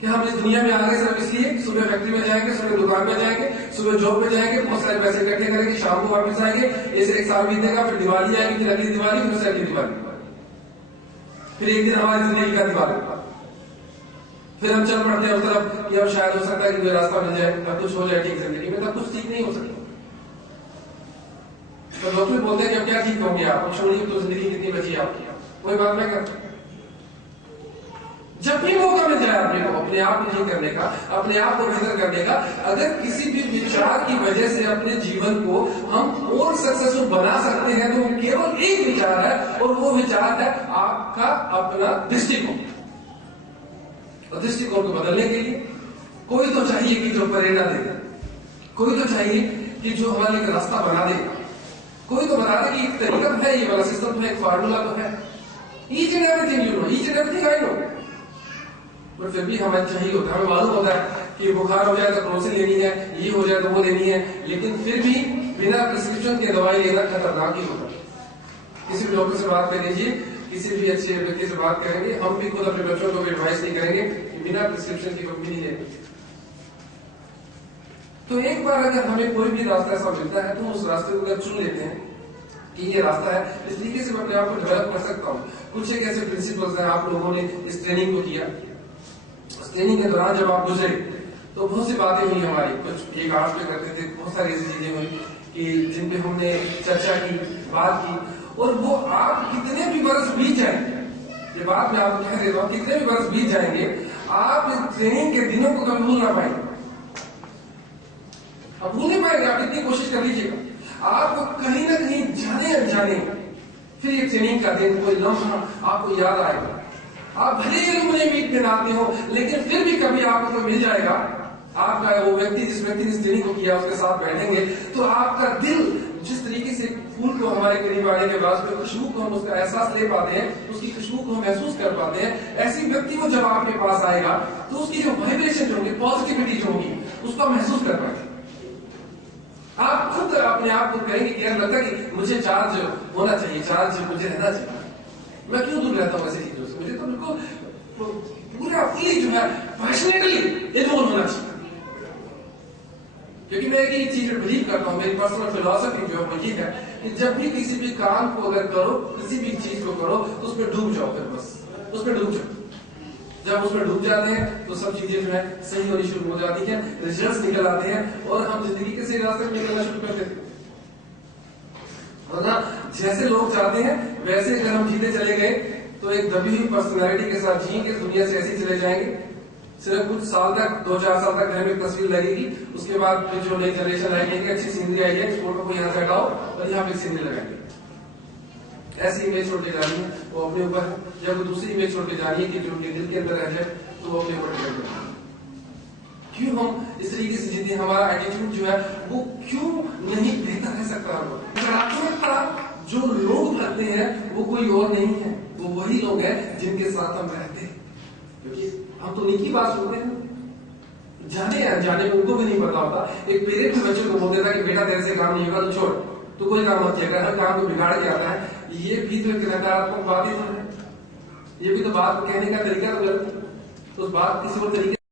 कि हम इस दुनिया में आ गए सिर्फ इसलिए सुबह फैक्ट्री में जाएंगे, सुबह दुकान में जाएंगे, सुबह जॉब पे जाएंगे, बहुत सारे पैसे इकट्ठे करेंगे, शाम को वापस आएंगे, ऐसे एक साल बीतेगा, फिर दिवाली आएगी, फिर अगली दिवाली, फिर अगली दिवाली, फिर एक दिन हमारी जिंदगी का दिवाली, फिर हम चल पड़ते हैं उस तरफ कि अब शायद हो सकता है कि कोई रास्ता मिल जाए, तब कुछ हो जाए ठीक जिंदगी में, तब कुछ ठीक नहीं हो सकता। तो डॉक्टर बोलते हैं कि अब क्या ठीक होंगे आप, छोड़िए तो जिंदगी कितनी बची आपकी, कोई बात नहीं करते। जब भी मौका मिल जाए अपने को अपने आप को ठीक करने का, अपने आप को बेहतर करने का, अगर किसी भी विचार की वजह से अपने जीवन को हम और सक्सेसफुल बना सकते हैं तो केवल एक विचार है, और वो विचार है आपका अपना दृष्टिकोण। और दृष्टिकोण को बदलने के लिए कोई तो चाहिए कि जो प्रेरणा दे, कोई तो चाहिए कि जो हमारे लिए रास्ता बना दे, कोई तो बता दे कि एक तरीका तो है, ये वाला सिस्टम तो है, एक फार्मूला तो है। Each and everything you know, each and everything I know, पर फिर भी हमें चाहिए होता है, हमें मालूम होता है कि बुखार हो जाए तो क्रोसिन लेनी है, ये हो जाए तो वो लेनी है, लेकिन फिर भी बिना प्रिस्क्रिप्शन के दवाई लेना खतरनाक ही होता है। किसी भी डॉक्टर से बात कर लीजिए, किसी भी अच्छे व्यक्ति से बात करेंगे, हम भी खुद अपने बच्चों को भी एडवाइस नहीं करेंगे कि बिना प्रिस्क्रिप्शन की कभी नहीं लेनी। तो एक बार अगर हमें कोई भी रास्ता ऐसा मिलता है तो उस रास्ते को अगर चुन लेते हैं कि ये रास्ता है, इस तरीके से मैं अपने आप को डेवलप कर सकता हूँ। कुछ एक ऐसे प्रिंसिपल्स हैं, आप लोगों ने इस ट्रेनिंग को किया, ट्रेनिंग के दौरान जब आप गुजरे तो बहुत सी बातें हुई हमारी, कुछ एक आर्ट्स पे करते थे, बहुत सारी ऐसी चीजें हुई कि जिन पे हमने चर्चा की, बात की, और वो आप कितने भी बरस बीत जाएंगे, ये बात मैं आपको कह देता हूँ, कितने भी बरस बीत जाएंगे आप इस ट्रेनिंग के दिनों को कभी भूल ना पाएंगे। आप भूल नहीं पाएंगे, आप इतनी कोशिश कर लीजिएगा, आपको कहीं ना कहीं जाने अनजाने फिर ये ट्रेनिंग का दिन, कोई लम्हा आपको याद आएगा। आप भले ही मुझे मीट में आते हो, लेकिन फिर भी कभी आपको मिल जाएगा, आपका वो व्यक्ति जिस व्यक्ति ने इस ट्रेनिंग को किया उसके साथ बैठेंगे तो आपका दिल जिस तरीके से फूल को हमारे करीब आने के बाद उसकी खुशबू को हम उसका एहसास ले पाते हैं, उसकी खुशबू को हम महसूस कर पाते हैं, ऐसी व्यक्ति को जब आपके पास आएगा तो उसकी जो वाइब्रेशन जो होगी, पॉजिटिविटी जो होगी, उसको महसूस कर पाएंगे। आप खुद अपने आप को कहेंगे कि यार लगता है कि मुझे चार्ज होना चाहिए, चार्ज मुझे रहना चाहिए, मैं क्यों दूर रहता हूँ ऐसी चीजों से, मुझे तो बिल्कुल पूरा फुली जो है पैशनेटली इन्वॉल्व होना चाहिए। क्योंकि मैं एक चीज में बिलीव करता हूँ, मेरी पर्सनल फिलॉसफी जो है वो ये है कि जब भी किसी भी काम को अगर करो, किसी भी चीज को करो तो उसमें डूब जाओ, फिर बस उसमें डूब जाओ। जब उसमें डूब जाते हैं तो सब चीजें जो है सही होनी शुरू हो जाती है, रिजल्ट्स निकल आते हैं और हम जिंदगी के सही रास्ते में निकलना शुरू करते हैं। ना जैसे लोग चाहते हैं वैसे अगर हम जीते चले गए तो एक दबी हुई पर्सनैलिटी के साथ जिएंगे, दुनिया से ऐसे ही चले जाएंगे। सिर्फ कुछ साल तक, 2-4 साल तक घर में तस्वीर लगेगी, उसके बाद फिर जो नई जनरेशन आएगी, अच्छी सीनरी आई है, इस फोटो को यहाँ से हटाओ और यहाँ पे सीनरी लगाएंगे। ऐसी इमेज छोड़ के जानी है वो अपने ऊपर है, या कोई दूसरी इमेज छोड़ के जानी है कि जो उनके दिल के अंदर रह जाए तो वो अपने ऊपर डिपेंड करता है। क्यों हम इस तरीके से जीते, हमारा एटीट्यूड जो है वो क्यों नहीं बेहतर रह सकता है? सकारात्मकता जो लोग करते हैं वो कोई और नहीं है, वो वही लोग हैं जिनके साथ हम रहते हैं। क्योंकि हम तो उन्हीं की बात सुनते हैं, जाने अनजाने में उनको भी नहीं पता होता। एक पेरेंट बच्चे को बोल देता कि बेटा तेरे से काम नहीं होगा तो छोड़, तो कोई काम मत किया, हर काम को बिगाड़ के आता है। ये भी तो एक नकारात्मक बात ही है, ये भी तो बात कहने का तरीका तो गलत है, तो उस बात किसी और तरीके